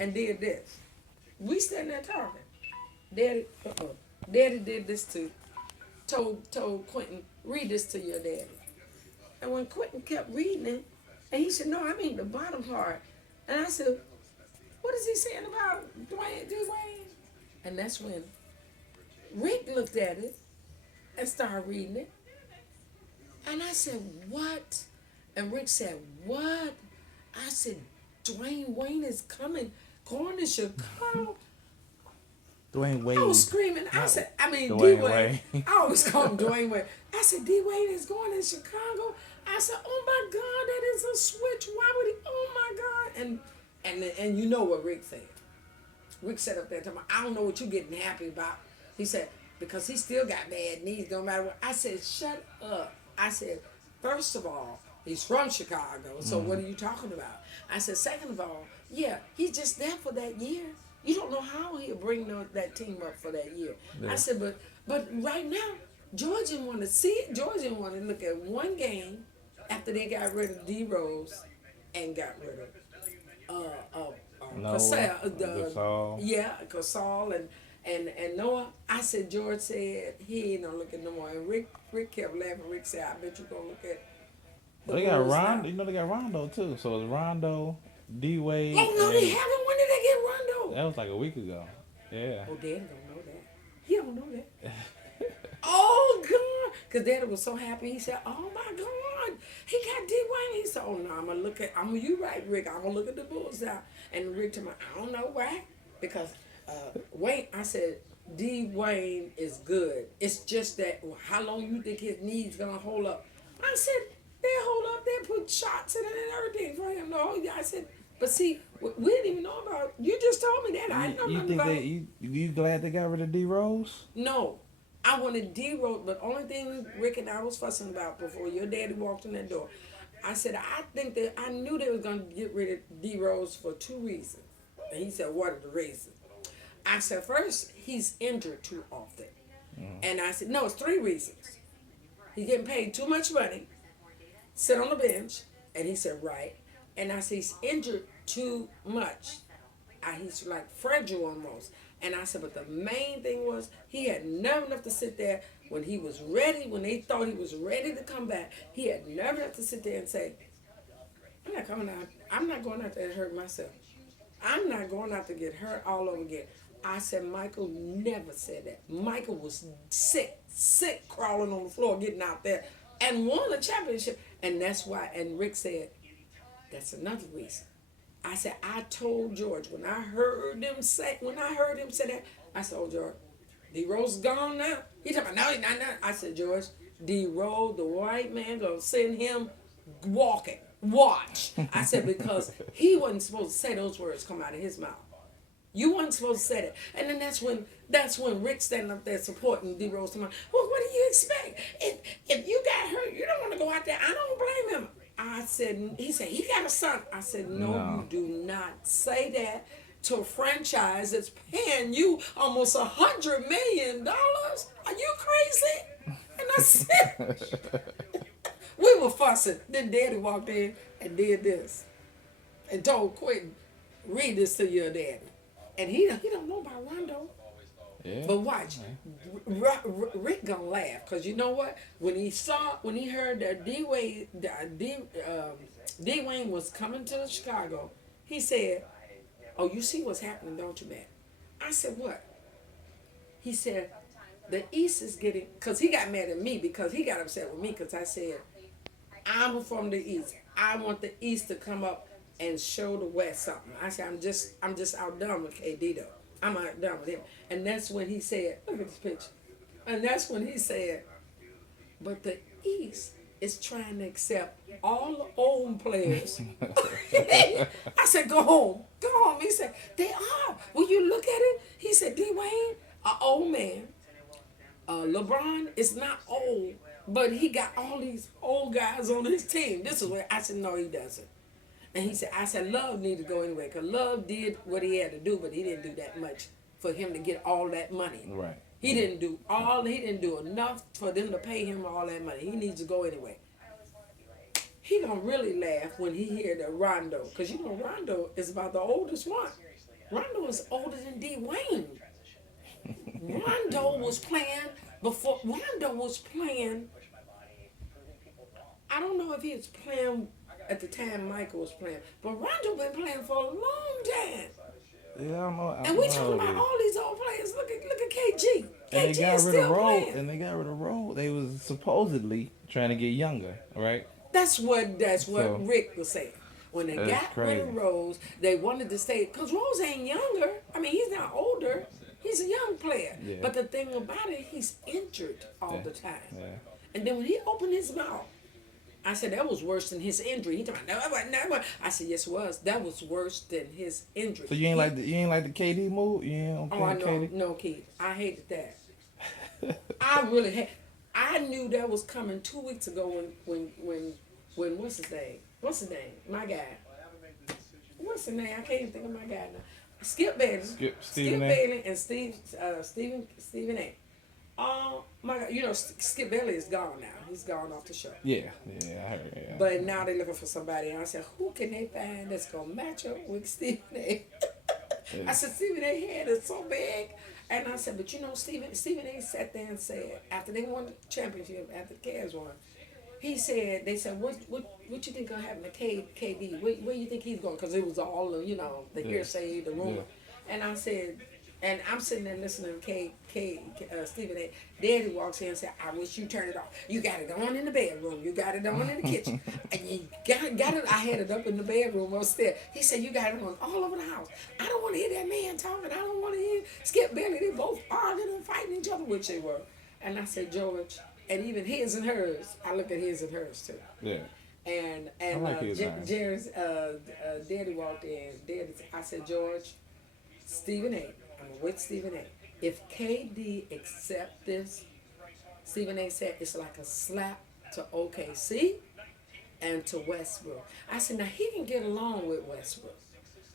and did this. We standing there talking. Daddy, Daddy did this to told Quentin, read this to your daddy. And when Quentin kept reading it, and he said, no, I mean the bottom part. And I said, what is he saying about Dwayne? And that's when Rick looked at it and started reading it. And I said, what? And Rick said, what? I said, Dwayne Wayne is going to Chicago. Dwayne Wayne. I was screaming. I said, Dwayne D Wayne. I always call him Dwayne Wayne. I said, D Wayne is going to Chicago. I said, oh my God, that is a switch. Why would he? Oh my God. And you know what Rick said. Rick said up there, I don't know what you're getting happy about. He said, because he still got bad knees, no matter what. I said, shut up. I said, first of all, he's from Chicago, so what are you talking about? I said, second of all, yeah, he's just there for that year. You don't know how he'll bring that team up for that year. Yeah. I said, but right now, George didn't want to see it. George didn't want to look at one game after they got rid of D Rose and got rid of Gasol and Noah. I said, George said he ain't gonna look at no more. And Rick kept laughing. Rick said, I bet you're gonna look at they got Rondo. You know they got Rondo too. So it's Rondo, D Wade. Oh no, they haven't. When did they get Rondo? That was like a week ago. Yeah. Oh, Daddy don't know that. He don't know that. Oh God, because Daddy was so happy. He said, "Oh my God, he got D Wayne." He said, "Oh no, I'm gonna look at. You right, Rick. I'm gonna look at the Bulls now." And Rick told me, "I don't know why, because Wayne." I said, "D Wayne is good. It's just that how long you think his knees gonna hold up?" I said, "They hold up. They put shots in it and everything for him." No, I said, "But see, we didn't even know about. You just told me that. I didn't know nothing about." You glad they got rid of D Rose? No. I wanted D Rose, but only thing Rick and I was fussing about before your daddy walked in that door, I said, I knew they was going to get rid of D Rose for two reasons. And he said, what are the reasons? I said, first, he's injured too often. And I said, no, it's three reasons. He's getting paid too much money, sit on the bench, and he said, right. And I said, he's injured too much. He's like fragile almost. And I said, but the main thing was he had nerve enough to sit there when he was ready, when they thought he was ready to come back. He had nerve enough to sit there and say, I'm not coming out. I'm not going out there to hurt myself. I'm not going out to get hurt all over again. I said, Michael never said that. Michael was sick, crawling on the floor, getting out there, and won the championship. And that's why, and Rick said, that's another reason. I said, I told George when I heard him say that, I said, oh, George, D Rose is gone now. He talking about, no, he's not. I said, George, D Rose, the white man, gonna send him walking. Watch. I said, because he wasn't supposed to say those words come out of his mouth. You wasn't supposed to say that. And then that's when Rick standing up there supporting D Rose. Well, what do you expect? If you got hurt, you don't want to go out there. I don't blame him. I said, he said, he got a son. I said, no, you do not say that to a franchise that's paying you almost $100 million. Are you crazy? And I said, we were fussing. Then Daddy walked in and did this and told Quentin, read this to your daddy. And he don't know about Rondo. Yeah. But watch, Rick gonna laugh, because you know what? When he heard that D Wayne was coming to Chicago, he said, "Oh, you see what's happening, don't you, man?" I said, "What?" He said, "The East is getting," because he got mad at me because he got upset with me because I said, "I'm from the East. I want the East to come up and show the West something." I said, I'm just outdone with KD though. I'm outdone with him. And that's when he said, look at this picture. And that's when he said, but the East is trying to accept all the old players. I said, go home. Go home. He said, they are. Will you look at it? He said, D Wayne, an old man. LeBron is not old, but he got all these old guys on his team. This is where I said, no, he doesn't. And he said, I said, Love needed to go anyway, because Love did what he had to do, but he didn't do that much for him to get all that money. Right. He didn't do enough for them to pay him all that money. He needs to go anyway. He gonna really laugh when he hear that Rondo, because you know Rondo is about the oldest one. Rondo was older than D. Wayne. Rondo was playing before. Rondo was playing. I don't know if he was playing at the time Michael was playing, but Rondo been playing for a long time. Yeah, I don't know. I And don't we know talking how it about is. all these old players. Look at KG. And they KG got is rid of still Roll. playing. And they got rid of Roll. They was supposedly trying to get younger, right? That's what So Rick was saying. When they that's got rid crazy. of Rose, they wanted to stay because Rose ain't younger. I mean, he's not older. He's a young player. Yeah. But the thing about it, he's injured all Yeah. the time. Yeah. And then when he opened his mouth, I said that was worse than his injury. He told me, no, it wasn't, no, it wasn't. I said, yes, it was. That was worse than his injury. So you ain't like the KD move? You ain't Oh, I think know, KD? no, Keith. I hated that. I really had. I knew that was coming 2 weeks ago when what's his name? What's his name? My guy. What's his name? I can't even think of my guy now. Skip Bailey. Stephen A. Bailey and Stephen A. Oh my God! You know Skip Bailey is gone now. He's gone off the show. Yeah, yeah, I heard. Yeah. But now they're looking for somebody. And I said, who can they find that's gonna match up with Stephen A? I said, Stephen A. head is so big. And I said, but you know, Stephen A. sat there and said, after they won the championship, after the Cavs won, he said, they said, what you think gonna happen to KD? Where you think he's going? Because it was all the, the Yeah. hearsay, the rumor. Yeah. And I said, and I'm sitting there listening to Stephen A. Daddy walks in and said, I wish you turn it off. You got it on in the bedroom. You got it on in the kitchen. And you got it. I had it up in the bedroom upstairs. He said, you got it on all over the house. I don't want to hear that man talking. I don't want to hear Skip Bailey. They both arguing and fighting each other, which they were. And I said, George, and even his and hers, I look at his and hers too. Yeah. And I like his name. Jerry's daddy walked in. I said, George, Stephen A. I'm with Stephen A. If KD accept this, Stephen A. said it's like a slap to OKC and to Westbrook. I said, now he can get along with Westbrook.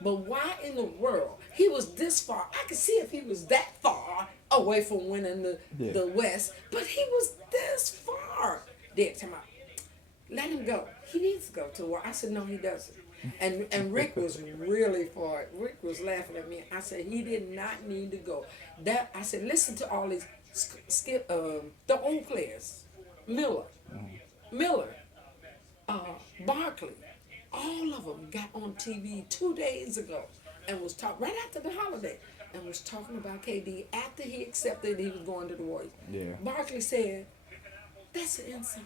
But why in the world? He was this far. I could see if he was that far away from winning the West, but he was this far. They're talking about, let him go. He needs to go to war. I said, no, he doesn't. And Rick was really for it. Rick was laughing at me. I said, he did not need to go. I said, listen to all these the old players. Miller, Barkley. All of them got on TV 2 days ago and was talking right after the holiday and was talking about KD after he accepted he was going to the Warriors. Yeah. Barkley said, that's an insult.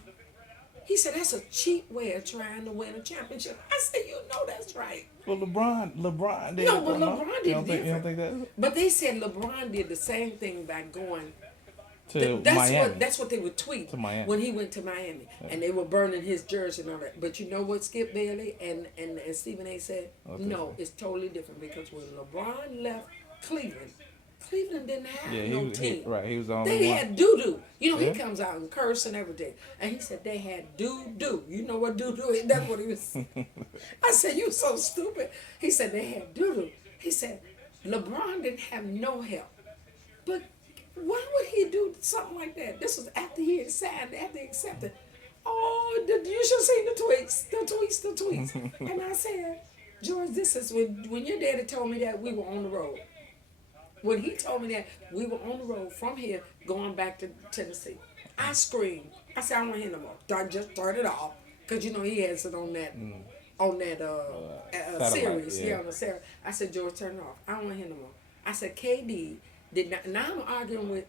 He said, that's a cheap way of trying to win a championship. I said, you know that's right. Well, LeBron did. No, but LeBron did you don't different. think that? But they said LeBron did the same thing by going To Miami. that's what they would tweet To Miami. when he went to Miami. And they were burning his jersey and all that. But you know what Skip Bailey and Stephen A. said? No, it's totally different because when LeBron left Cleveland didn't have no team. He was the only They one. had doo-doo. You know, Yeah. he comes out and curse and everything. And he said they had doo-doo. You know what doo-doo is? That's what he was. I said, you so stupid. He said they had doo-doo. He said LeBron didn't have no help. But why would he do something like that? This was after he had signed, after he accepted. Oh, you should see the tweets. And I said, George, this is when your daddy told me that we were on the road. When he told me that we were on the road from here going back to Tennessee, I screamed. I said, I don't want to hear no more. Just turn it off. Because, you know, he has it on that series. Yeah. On the series. I said, George, turn it off. I don't want to hear no more. I said, KD did not. Now I'm arguing with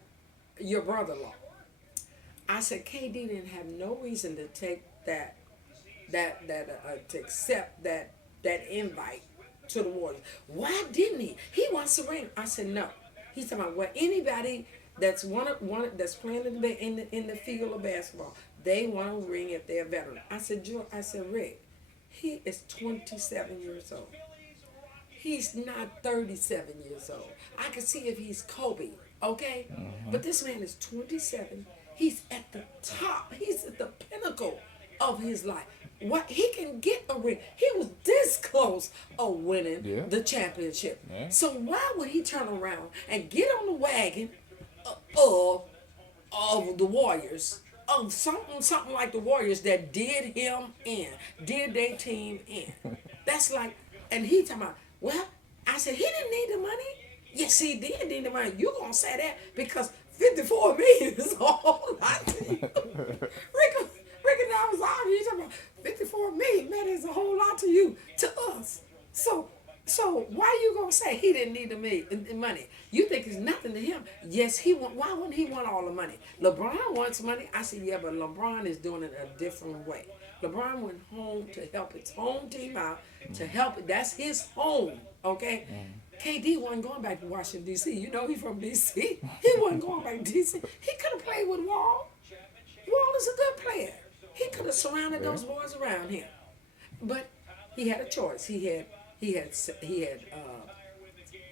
your brother-in-law. I said, KD didn't have no reason to take to accept that invite to the Warriors. Why didn't he? He wants to ring. I said no. He's talking about anybody that's that's playing in the field of basketball, they want to ring if they're a veteran. I said, Rick, he is 27 years old. He's not 37 years old. I can see if he's Kobe, okay? But this man is 27. He's at the top. He's at the pinnacle of his life. What he can get a ring. He was this close of winning the championship. Yeah. So why would he turn around and get on the wagon of the Warriors, of something like the Warriors that did him in, did their team in? That's like, and he talking about, well, I said he didn't need Yes, he did need the money. You gonna say that because 54 million is a whole lot to you. Rick and I was arguing. He's talking about 54 million, man, is a whole lot to you, to us. So why you gonna say he didn't need the money? You think it's nothing to him? Yes, he want. Why wouldn't he want all the money? LeBron wants money. I said, yeah, but LeBron is doing it a different way. LeBron went home to help his home team out. To help it, that's his home. Okay. KD wasn't going back to Washington D.C. You know he from D.C. He wasn't going back to D.C. He could have played with Wall. Wall is a good player. He could have surrounded those boys around him, but he had a choice. He had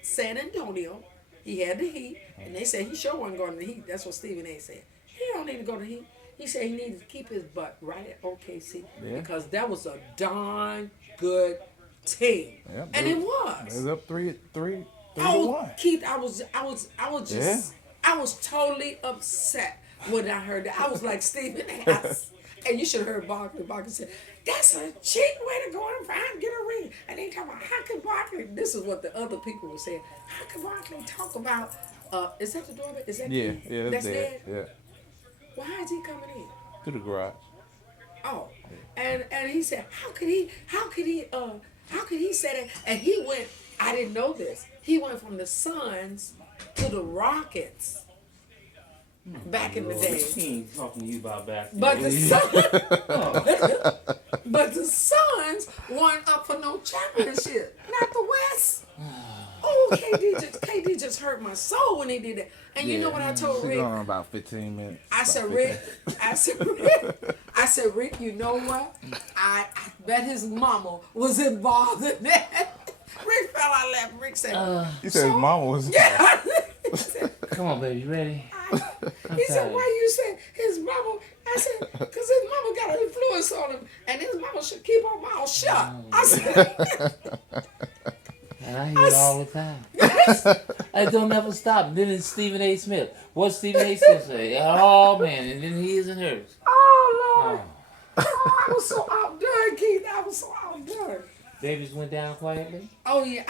San Antonio. He had the Heat, and they said he sure wasn't going to the Heat. That's what Stephen A. said. He don't need to go to the Heat. He said he needed to keep his butt right at OKC because that was a darn good team, Yep, and it was. It was up 3 to Oh, 1. Keith, I was totally upset when I heard that. I was like Stephen A. And you should have heard Barkley. Barkley said, that's a cheap way to go and find get a ring. And they talking about how could Barkley, this is what the other people were saying, how could Barkley talk about, is that the doorbell? Is that that's dead. dead? Yeah. Why is he coming in? To the garage. Oh, and he said, how could he say that? And he went, I didn't know this, he went from the Suns to the Rockets. Back in the day. He ain't talking to you about basketball. But the Suns weren't up for no championship. Not the West. Oh, KD just hurt my soul when he did that. And you know what I told Rick? She's going on about 15 minutes. I said, Rick, you know what? I bet his mama was involved in that. Rick fell out laughing. Rick said, he said his mama was. Yeah. Come on, baby, you ready? He said, why you say his mama? I said, because his mama got an influence on him, and his mama should keep her mouth shut. I said, and I hear it all the time. I don't never stop. Then it's Stephen A. Smith. What's Stephen A. Smith say? Oh, man, and then his and hers. Oh, Lord. Oh, I was so outdone, Keith. I was so outdone. Babies went down quietly. Oh, yeah.